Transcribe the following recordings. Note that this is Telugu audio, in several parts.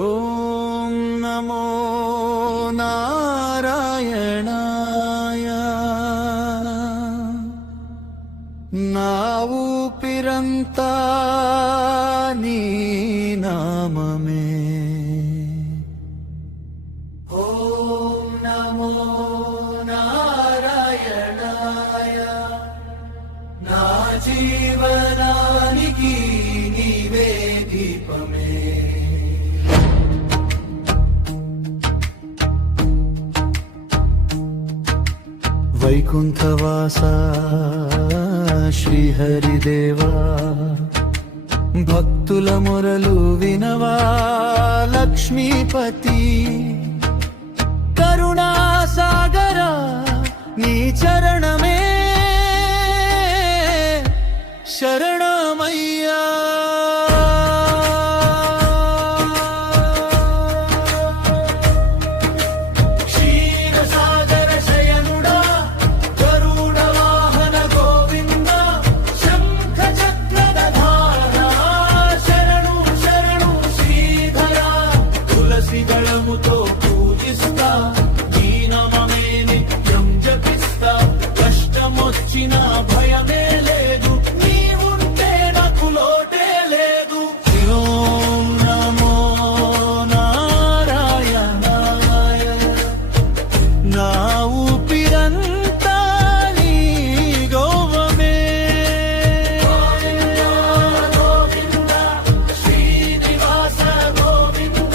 ఓం నమో నారాయణాయ నా ఊపిరంతా నీ నామమే. ఓం నమో నారాయణాయ నా జీవనానికి నీవే దీపమే. వైకుంఠవాస శ్రీహరిదేవా భక్తుల మొరలు వినవా లక్ష్మీపతి. కరుణాసాగర నీ చరణమే శరణమయ్యా. గళముతో పూజిస్తా నీ నామమే నిత్యం జపిస్తా. కష్టమొచ్చిన భయమే లేదు, నీవుంటే నాకు లోటే లేదు. ఓం నమో నారాయణాయ నా ఊపిరంతా నీ గౌరవమే. గోవింద శ్రీనివాస గోవింద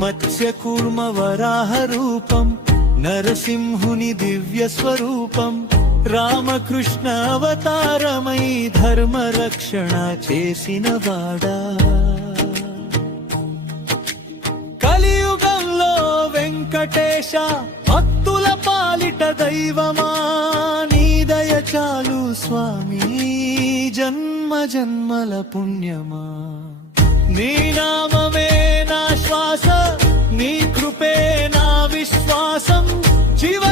మత్స్యకూర్మ వరాహ రూపం నరసింహుని దివ్య స్వరూపం. రామకృష్ణ అవతారమై ధర్మ రక్షణ చేసిన వాడా. కలియుగంలో వెంకటేశ భక్తుల పాలిట దైవమా. నీ దయ చాలు స్వామి జన్మ జన్మల పుణ్యమా. నీ నామమే నా శ్వాస, నీ కృపే నా విశ్వాసం. జీవ